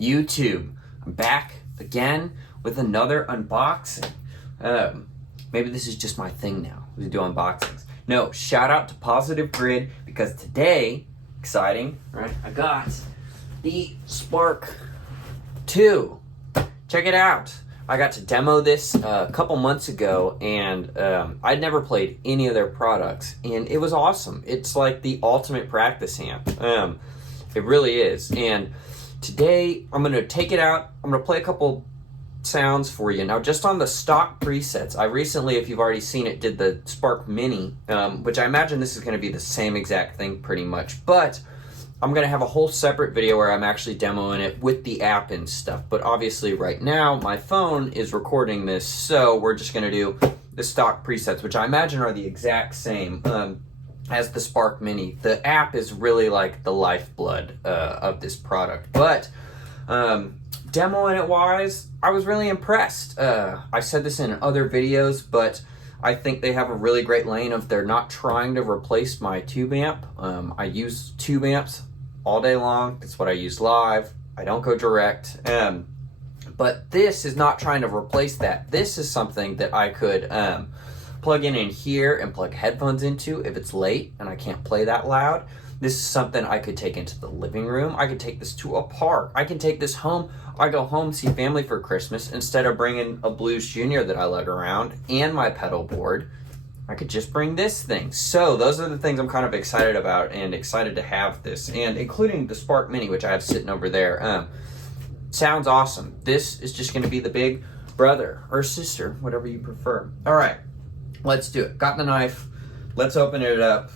YouTube. I'm back again with another unboxing. Maybe this is just my thing now, we do unboxings. No, shout out to Positive Grid, because today, exciting, right? I got the Spark 2. Check it out. I got to demo this a couple months ago, and I'd never played any of their products, and it was awesome. It's like the ultimate practice amp. It really is. And today I'm going to take it out. I'm going to play a couple sounds for you. Now, just on the stock presets, I recently, if you've already seen it, did the Spark Mini, which I imagine this is going to be the same exact thing pretty much, but I'm going to have a whole separate video where I'm actually demoing it with the app and stuff. But obviously right now my phone is recording this, so we're just going to do the stock presets, which I imagine are the exact same as the Spark Mini. The app is really like the lifeblood of this product. But demoing it wise, I was really impressed. I said this in other videos, but I think they have a really great lane of they're not trying to replace my tube amp. I use tube amps all day long. That's what I use live. I don't go direct. But this is not trying to replace that. This is something that I could plug in here and plug headphones into if it's late and I can't play that loud. This is something I could take into the living room. I could take this to a park. I can take this home. I go home, see family for Christmas. Instead of bringing a Blues Junior that I lug around and my pedal board, I could just bring this thing. So those are the things I'm kind of excited about, and excited to have this, and including the Spark Mini, which I have sitting over there. Sounds awesome. This is just going to be the big brother or sister, whatever you prefer. All right, let's do it. Got the knife. Let's open it up.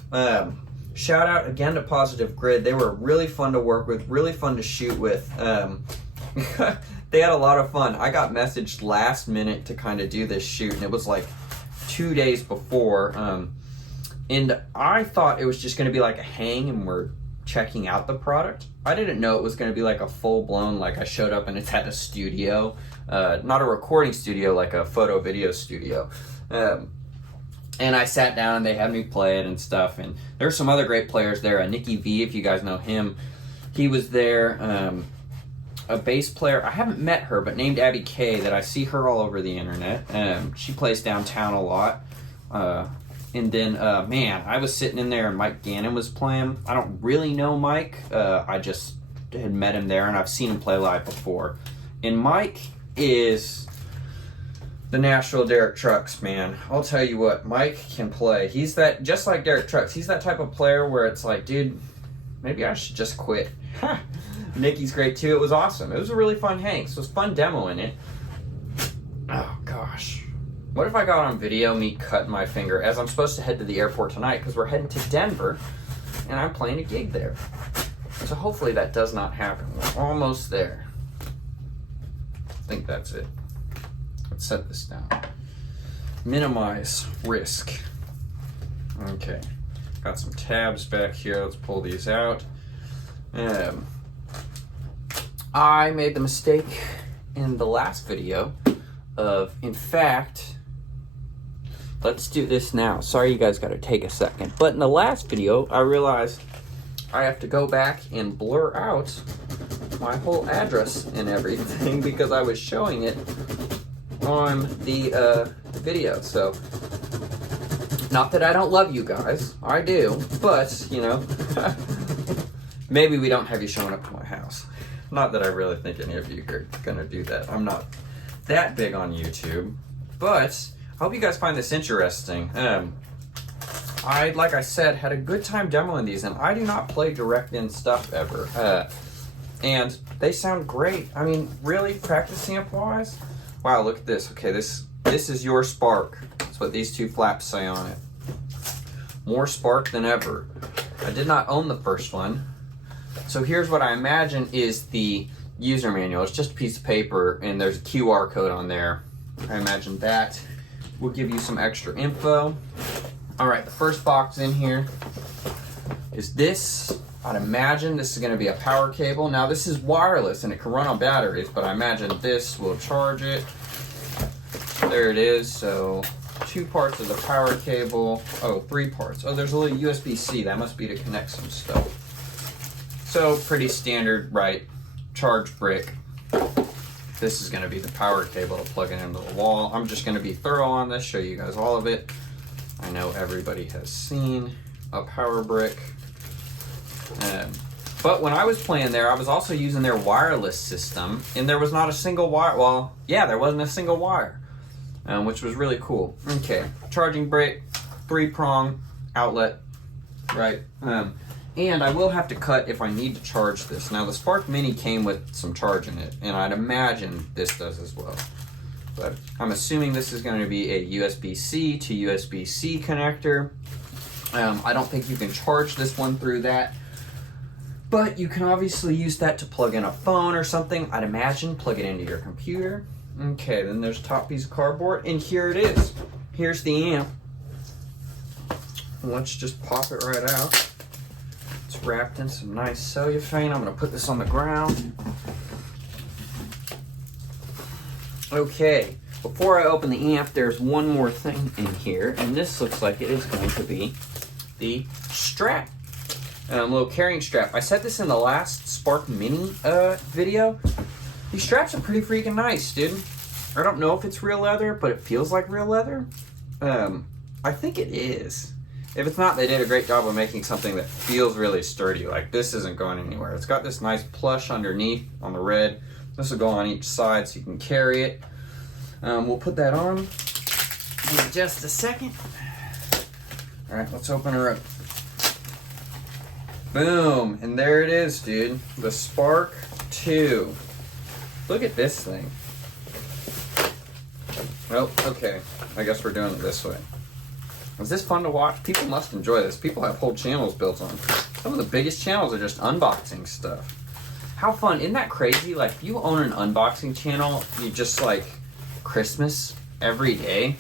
Shout out again to Positive Grid. They were really fun to work with, really fun to shoot with. They had a lot of fun. I got messaged last minute to kind of do this shoot, and it was like 2 days before. And I thought it was just going to be like a hang and we're checking out the product. I didn't know it was going to be like a full-blown, like I showed up and it's at a studio. Not a recording studio, like a photo video studio. And I sat down and they had me play it and stuff. And there's some other great players there. Nicky V, if you guys know him, he was there. A bass player, I haven't met her, but named Abby Kay, that I see her all over the internet. She plays downtown a lot. And then, man, I was sitting in there and Mike Gannon was playing. I don't really know Mike. I just had met him there and I've seen him play live before. And Mike is the Nashville Derek Trucks, man. I'll tell you what, Mike can play. He's that, just like Derek Trucks, he's that type of player where it's like, dude, maybe I should just quit. Nicky's great too. It was awesome. It was a really fun hang. So it was fun demoing it. Oh gosh. What if I got on video me cutting my finger as I'm supposed to head to the airport tonight, because we're heading to Denver and I'm playing a gig there. So hopefully that does not happen. We're almost there. I think that's it. Let's set this down. Minimize risk. Okay. Got some tabs back here. Let's pull these out. I made the mistake in the last video of, in fact, let's do this now. Sorry you guys got to take a second. But in the last video, I realized I have to go back and blur out my whole address and everything because I was showing it on the video. So, not that I don't love you guys. I do. But, you know, maybe we don't have you showing up to my house. Not that I really think any of you are gonna do that. I'm not that big on YouTube, but I hope you guys find this interesting. I, like I said, had a good time demoing these, and I do not play direct-in stuff ever. And they sound great. I mean, really, practice amp-wise? Wow, look at this. Okay, this is your Spark. That's what these two flaps say on it. More Spark than ever. I did not own the first one. So here's what I imagine is the user manual. It's just a piece of paper and there's a QR code on there. I imagine that will give you some extra info. All right, the first box in here is this. I'd imagine this is going to be a power cable. Now this is wireless and it can run on batteries, but I imagine this will charge it. There it is. So 2 parts of the power cable. Oh, 3 parts. Oh, there's a little USB-C. That must be to connect some stuff. So pretty standard, right? charge brick. This is going to be the power cable to plug it into the wall. I'm just going to be thorough on this, show you guys all of it. I know everybody has seen a power brick. But when I was playing there, I was also using their wireless system, and there was not a single wire. Well, yeah, there wasn't a single wire, which was really cool. Okay, charging brick, 3-prong outlet, right? And I will have to cut if I need to charge this. Now, the Spark Mini came with some charge in it, and I'd imagine this does as well. But I'm assuming this is going to be a USB-C to USB-C connector. I don't think you can charge this one through that. But you can obviously use that to plug in a phone or something. I'd imagine plug it into your computer. Okay, then there's a top piece of cardboard, and here it is. Here's the amp. Let's just pop it right out. It's wrapped in some nice cellophane. I'm gonna put this on the ground. Okay, before I open the amp, there's one more thing in here, and this looks like it is going to be the strap. Little carrying strap. I said this in the last Spark Mini video. These straps are pretty freaking nice, dude. I don't know if it's real leather, but it feels like real leather. I think it is. If it's not, they did a great job of making something that feels really sturdy. Like, this isn't going anywhere. It's got this nice plush underneath on the red. This will go on each side so you can carry it. We'll put that on in just a second. All right, let's open her up. Boom, and there it is, dude. The Spark 2. Look at this thing. Oh, okay. I guess we're doing it this way. Is this fun to watch? People must enjoy this. People have whole channels built on. Some of the biggest channels are just unboxing stuff. How fun. Isn't that crazy? Like, if you own an unboxing channel, you just like Christmas every day.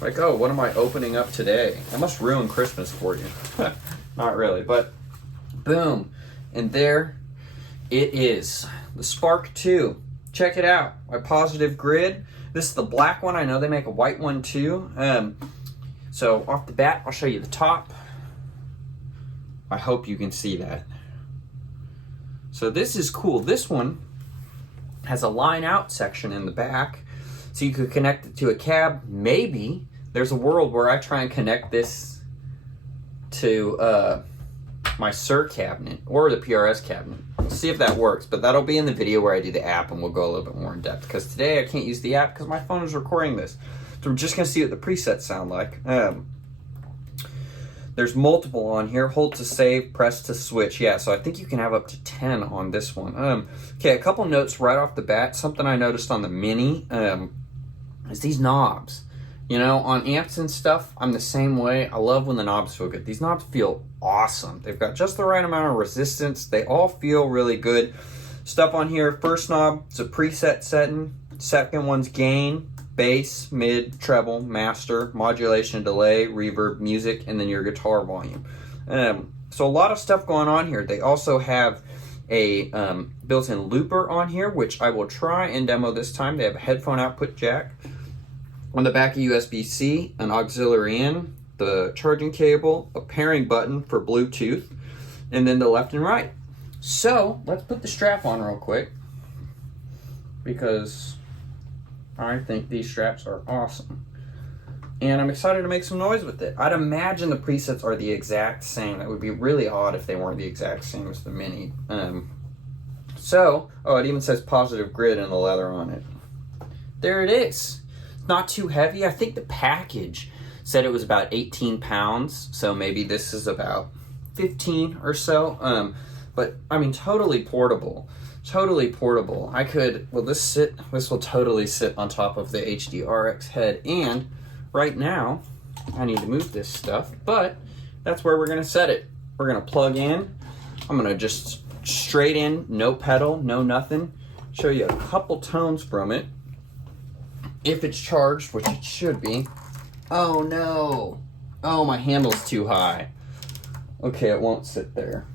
Like, oh, what am I opening up today? I must ruin Christmas for you. Not really, but boom. And there it is. The Spark 2. Check it out. My Positive Grid. This is the black one. I know they make a white one too. So off the bat, I'll show you the top. I hope you can see that. So this is cool. This one has a line out section in the back. So you could connect it to a cab. Maybe there's a world where I try and connect this to my SIR cabinet or the PRS cabinet. We'll see if that works, but that'll be in the video where I do the app, and we'll go a little bit more in depth, because today I can't use the app because my phone is recording this. So we're just going to see what the presets sound like. There's multiple on here. Hold to save, press to switch. Yeah, so I think you can have up to 10 on this one. Okay, a couple notes right off the bat. Something I noticed on the Mini is these knobs. You know, on amps and stuff, I'm the same way. I love when the knobs feel good. These knobs feel awesome. They've got just the right amount of resistance. They all feel really good. Stuff on here, first knob, it's a preset setting. Second one's gain, bass, mid, treble, master, modulation, delay, reverb, music, and then your guitar volume. So a lot of stuff going on here. They also have a built-in looper on here, which I will try and demo this time. They have a headphone output jack. On the back, a USB-C, an auxiliary in, the charging cable, a pairing button for Bluetooth, and then the left and right. So let's put the strap on real quick, because I think these straps are awesome. And I'm excited to make some noise with it. I'd imagine the presets are the exact same. That would be really odd if they weren't the exact same as the Mini. Oh, it even says Positive Grid in the leather on it. There it is. Not too heavy. I think the package said it was about 18 pounds, so maybe this is about 15 or so. But I mean, totally portable. Totally portable. This will totally sit on top of the HDRX head. And right now, I need to move this stuff, but that's where we're gonna set it. We're gonna plug in. I'm gonna just straight in, no pedal, no nothing. Show you a couple tones from it. If it's charged, which it should be. Oh no. Oh, my handle's too high. Okay, it won't sit there.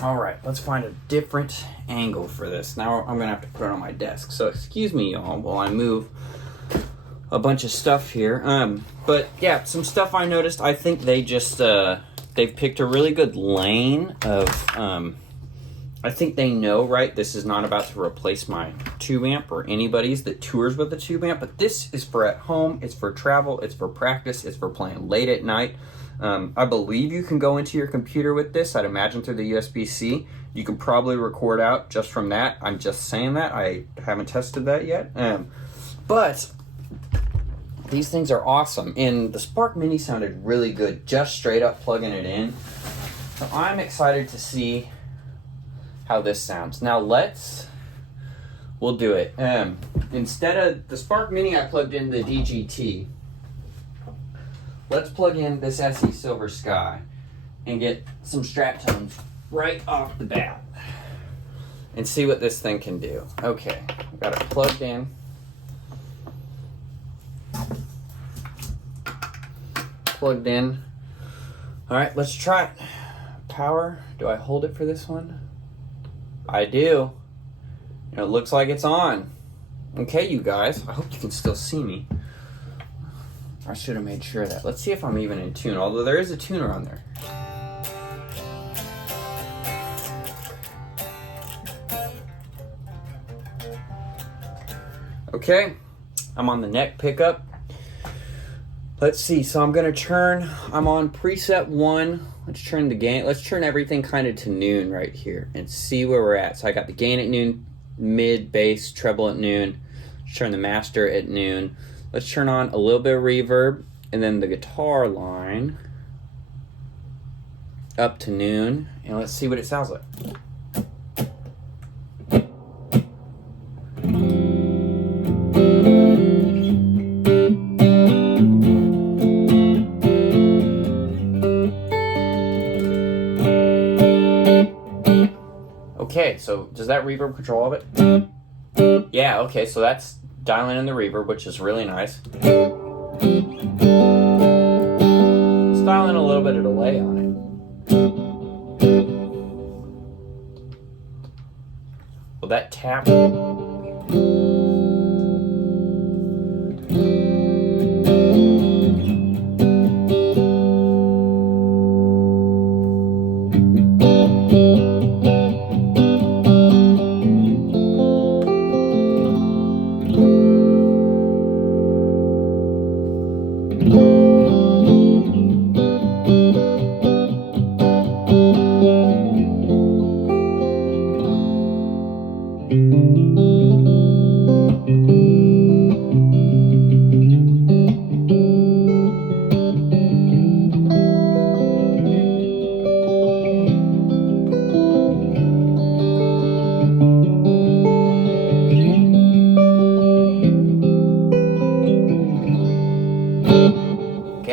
All right, let's find a different angle for this. Now I'm gonna have to put it on my desk. So excuse me, y'all, while I move a bunch of stuff here. But yeah, some stuff I noticed. I think they just, they've picked a really good lane of I think they know, right? This is not about to replace my tube amp or anybody's that tours with a tube amp, but this is for at home, it's for travel, it's for practice, it's for playing late at night. I believe you can go into your computer with this, I'd imagine through the USB-C. You can probably record out just from that. I'm just saying that. I haven't tested that yet. But these things are awesome. And the Spark Mini sounded really good, just straight up plugging it in. So I'm excited to see how this sounds. Now we'll do it. Instead of the Spark Mini, I plugged in the DGT. Let's plug in this SE Silver Sky and get some Strat tones right off the bat and see what this thing can do. Okay, got it plugged in. Plugged in. All right, let's try it. Power, do I hold it for this one? I do. And it looks like it's on. Okay, you guys, I hope you can still see me. I should have made sure of that. Let's see if I'm even in tune, although there is a tuner on there. Okay, I'm on the neck pickup. Let's see, so I'm on preset 1. Let's turn the gain, let's turn everything kind of to noon right here and see where we're at. So I got the gain at noon, mid, bass, treble at noon. Let's turn the master at noon. Let's turn on a little bit of reverb and then the guitar line up to noon, and let's see what it sounds like. Okay, so does that reverb control all of it? Yeah, okay, so that's dialing in the reverb, which is really nice. Let's dial in a little bit of delay on it. Will that tap?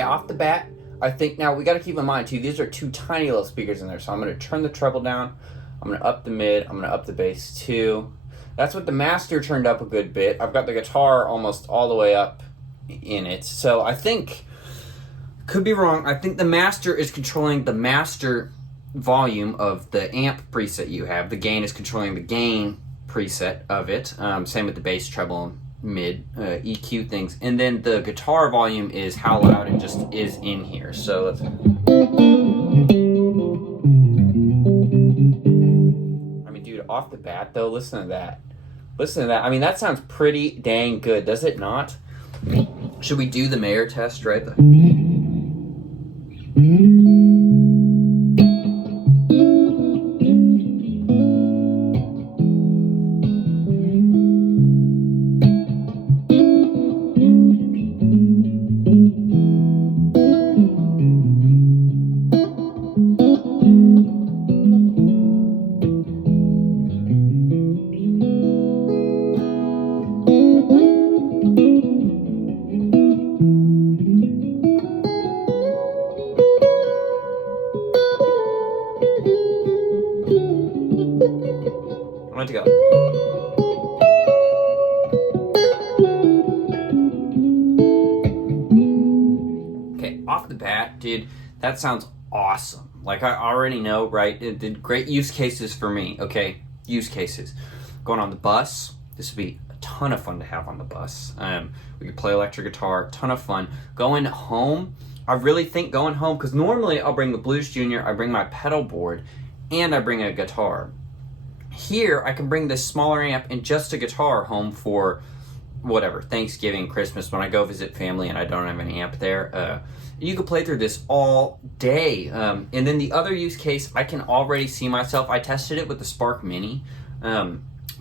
Off the bat, I think now we got to keep in mind too, these are two tiny little speakers in there, so I'm going to turn the treble down, I'm going to up the mid, I'm going to up the bass too. That's what the master turned up a good bit. I've got the guitar almost all the way up in it, so I think, could be wrong, I think the master is controlling the master volume of the amp preset you have. The gain is controlling the gain preset of it. Same with the bass, treble, mid, EQ things. And then the guitar volume is how loud it just is in here. So let's... I mean, dude, off the bat though, listen to that. Listen to that. I mean, that sounds pretty dang good, does it not? Should we do the Mayer test right there? To go. Okay, off the bat, dude, that sounds awesome. Like I already know, right? It did great use cases for me. Okay, use cases. Going on the bus, this would be a ton of fun to have on the bus. We could play electric guitar, ton of fun. Going home, I really think going home, because normally I'll bring the Blues Junior, I bring my pedal board, and I bring a guitar. Here, I can bring this smaller amp and just a guitar home for whatever, Thanksgiving, Christmas, when I go visit family and I don't have an amp there. You could play through this all day. And then the other use case, I can already see myself. I tested it with the Spark Mini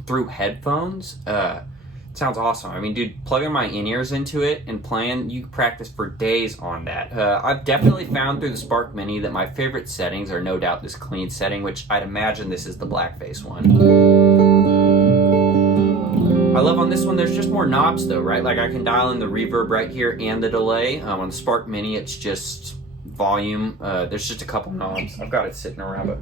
through headphones. It sounds awesome. I mean, dude, plugging my in-ears into it and playing, you can practice for days on that. I've definitely found through the Spark Mini that my favorite settings are no doubt this clean setting, which I'd imagine this is the blackface one. I love on this one, there's just more knobs though, right? Like I can dial in the reverb right here and the delay. On the Spark Mini, it's just volume. There's just a couple knobs. I've got it sitting around, but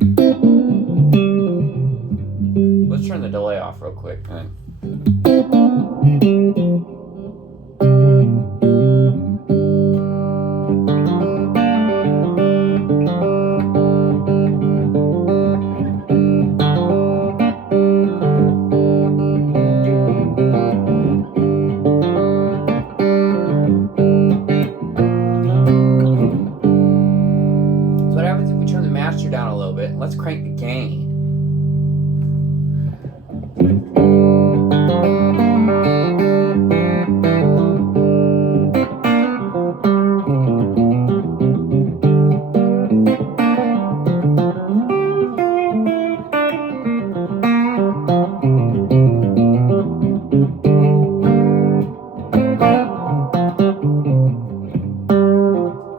let's turn the delay off real quick. Down a little bit. Let's crank the gain.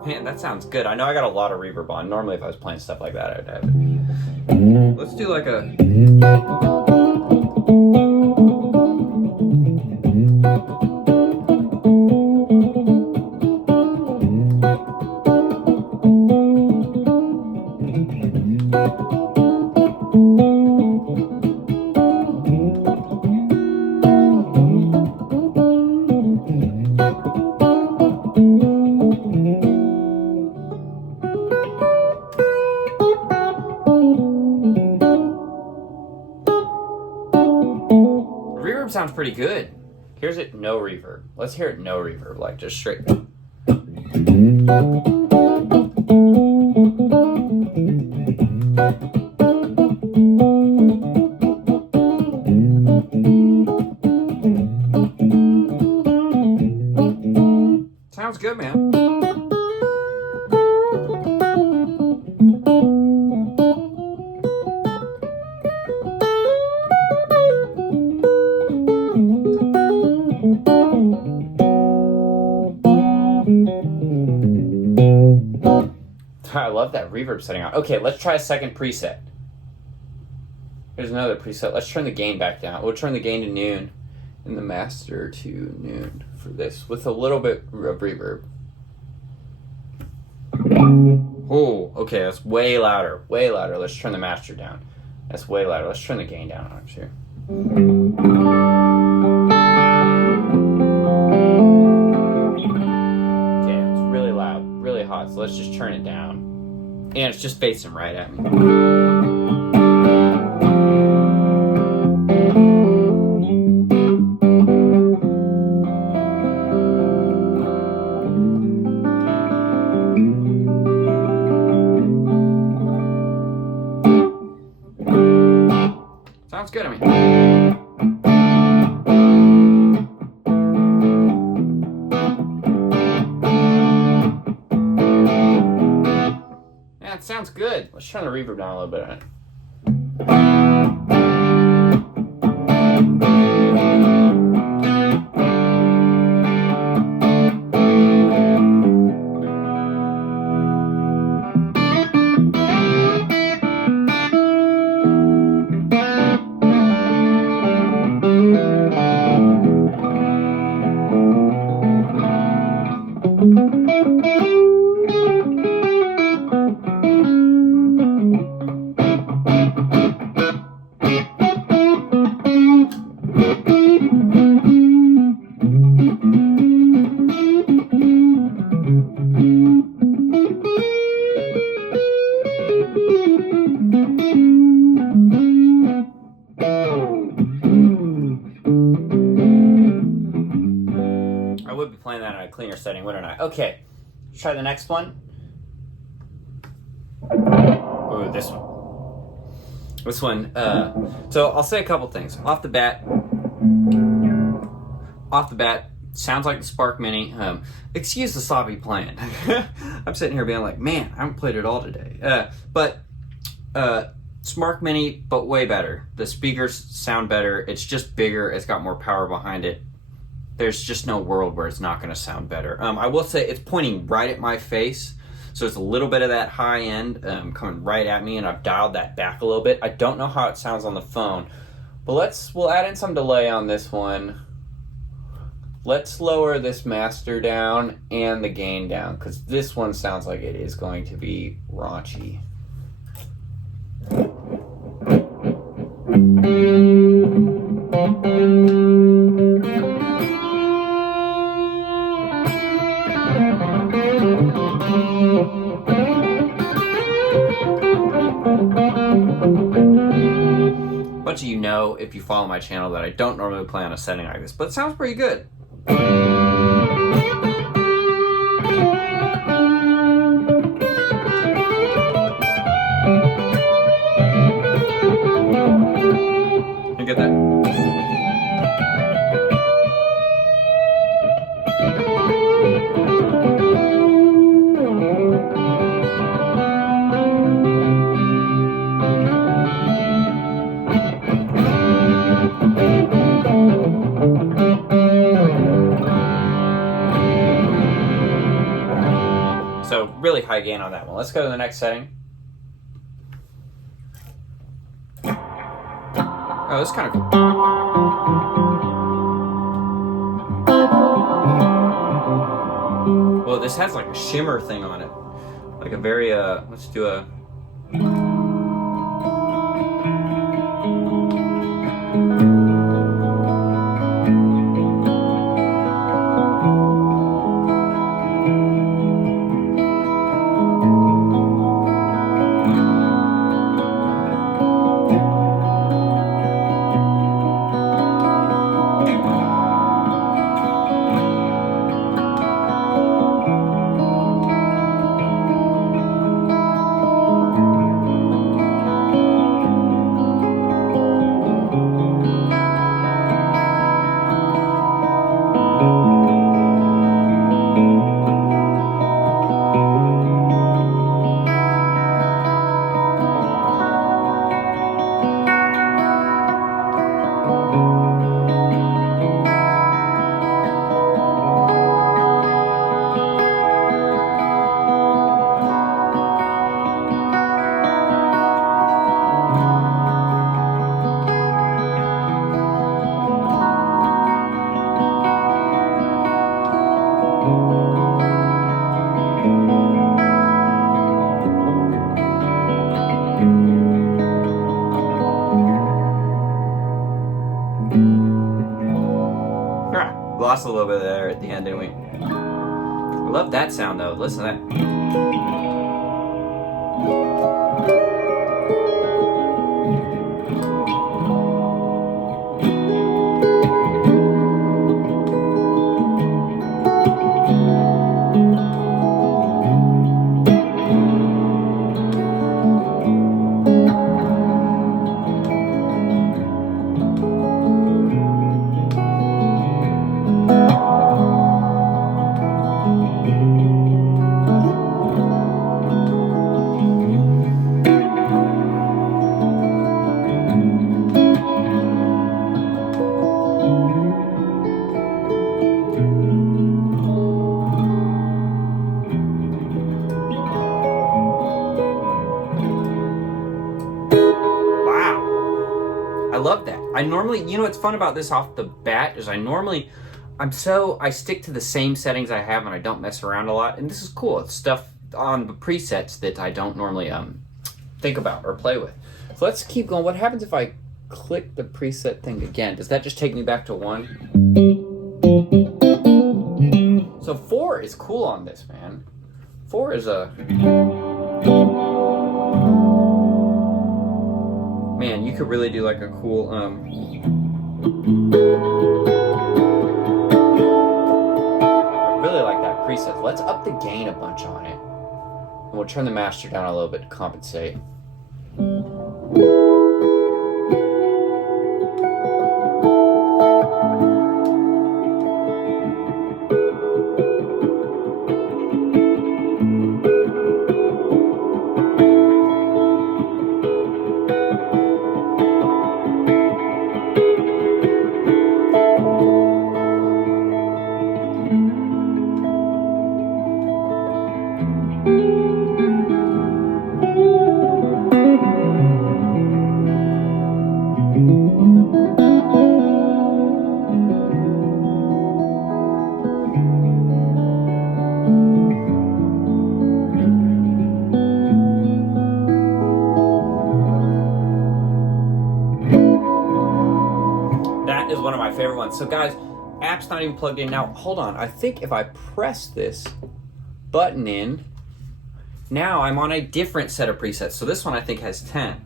Man, that sounds good. I know I got a lot of reverb on. Normally if I was playing stuff like that, I would have it. Let's do like a... Reverb sounds pretty good. Here's it no reverb. Let's hear it no reverb, like just straight. Sounds good, man. I love that reverb setting on. Okay, let's try a second preset. Here's another preset. Let's turn the gain back down. We'll turn the gain to noon and the master to noon for this with a little bit of reverb. Oh, okay, that's way louder. Way louder. Let's turn the master down. That's way louder. Let's turn the gain down on here. Okay, it's really loud, really hot, so let's just turn it down. And it's just facing right at me. Sounds good, I mean. Yeah, it sounds good. Let's turn the reverb down a little bit on it. I would be playing that in a cleaner setting, wouldn't I? Okay, let's try the next one. Ooh, this one. This one, so I'll say a couple things. Off the bat, sounds like the Spark Mini. Excuse the sloppy playing. I'm sitting here being like, man, I haven't played it all today. But Spark Mini, but way better. The speakers sound better. It's just bigger. It's got more power behind it. There's just no world where it's not going to sound better. I will say it's pointing right at my face. So it's a little bit of that high end coming right at me, and I've dialed that back a little bit. I don't know how it sounds on the phone, but we'll add in some delay on this one. Let's lower this master down and the gain down, because this one sounds like it is going to be raunchy. Bunch of you know, if you follow my channel, that I don't normally play on a setting like this, but it sounds pretty good. You get that? So really high gain on that one. Let's go to the next setting. Oh, this is kind of cool. Well, this has like a shimmer thing on it. Like a very, let's do a... Lost a little bit there at the end, didn't we? I love that sound though. Listen to that. I love that. I normally, you know what's fun about this off the bat is I stick to the same settings I have and I don't mess around a lot. And this is cool. It's stuff on the presets that I don't normally think about or play with. So let's keep going. What happens if I click the preset thing again? Does that just take me back to 1? So 4 is cool on this, man. 4 is a... Man, you could really do like a cool, I really like that preset. Let's up the gain a bunch on it. And we'll turn the master down a little bit to compensate. That is one of my favorite ones. So guys, app's not even plugged in. Now, hold on. I think if I press this button in, now I'm on a different set of presets. So this one I think has 10.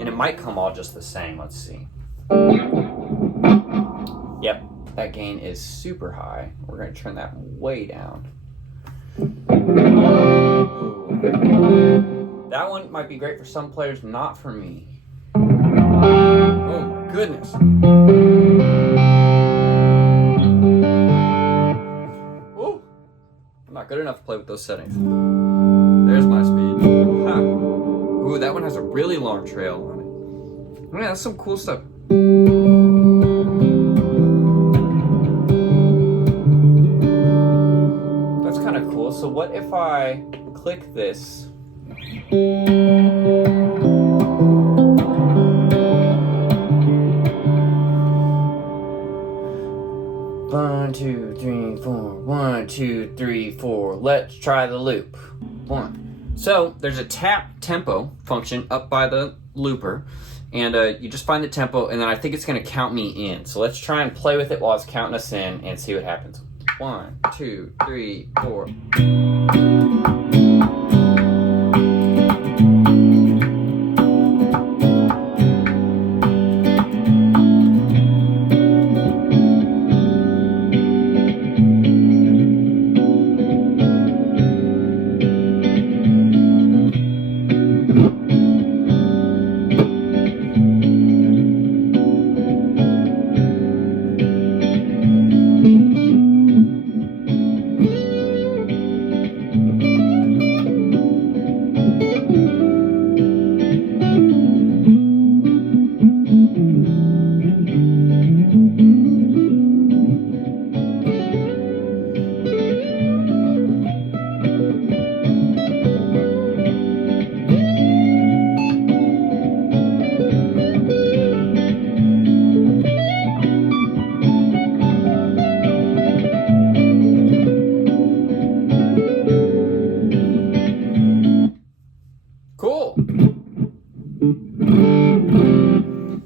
And it might come all just the same. Let's see. Yep, that gain is super high. We're going to turn that way down. That one might be great for some players, not for me. Oh my goodness. Ooh, I'm not good enough to play with those settings. There's my speed. Ha. Ooh, that one has a really long trail on it. Yeah, that's some cool stuff. That's kind of cool. So what if I click this? 1, 2, 3, 4. 1, 2, 3, 4. Let's try the loop. 1. So there's a tap tempo function up by the looper, and you just find the tempo, and then I think it's going to count me in. So let's try and play with it while it's counting us in and see what happens. 1, 2, 3, 4. Cool.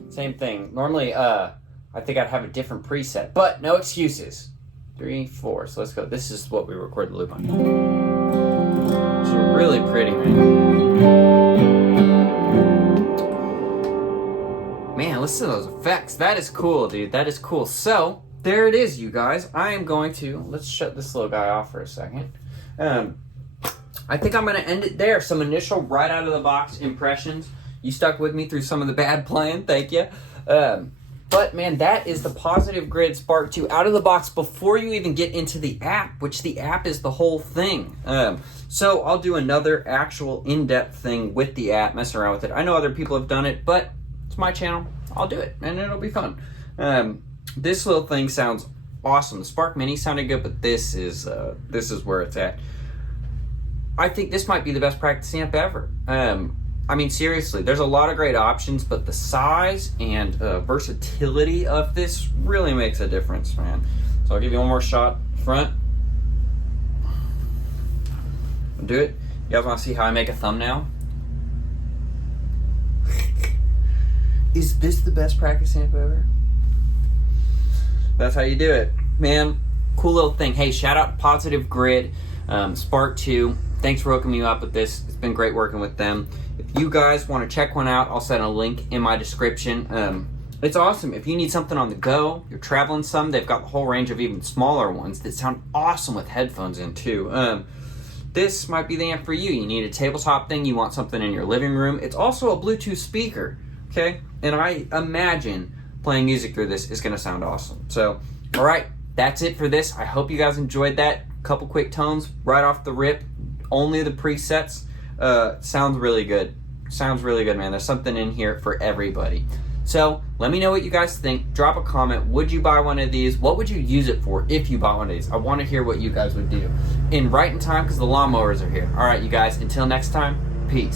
Same thing. Normally, I think I'd have a different preset, but no excuses. 3, 4. So let's go. This is what we record the loop on. It's really pretty, man. Man, listen to those effects. That is cool, dude. That is cool. So there it is, you guys. I am going to let's shut this little guy off for a second. I think I'm going to end it there. Some initial right out of the box impressions. You stuck with me through some of the bad playing. Thank you. But man, that is the Positive Grid Spark 2 out of the box before you even get into the app, which the app is the whole thing. So I'll do another actual in-depth thing with the app, messing around with it. I know other people have done it, but it's my channel. I'll do it, and it'll be fun. This little thing sounds awesome. The Spark Mini sounded good, but this is where it's at. I think this might be the best practice amp ever. I mean, seriously, there's a lot of great options, but the size and versatility of this really makes a difference, man. So I'll give you one more shot front. Do it. You guys want to see how I make a thumbnail? Is this the best practice amp ever? That's how you do it, man. Cool little thing. Hey, shout out to Positive Grid Spark 2. Thanks for hooking me up with this. It's been great working with them. If you guys want to check one out, I'll set a link in my description. It's awesome. If you need something on the go, you're traveling some, they've got the whole range of even smaller ones that sound awesome with headphones in too. This might be the amp for you. You need a tabletop thing, you want something in your living room. It's also a Bluetooth speaker, okay? And I imagine playing music through this is going to sound awesome. So, all right, that's it for this. I hope you guys enjoyed that. Couple quick tones right off the rip. Only the presets. Sounds really good. Sounds really good, man. There's something in here for everybody. So let me know what you guys think. Drop a comment. Would you buy one of these? What would you use it for if you bought one of these? I want to hear what you guys would do. Right in time because the lawnmowers are here. All right, you guys. Until next time, peace.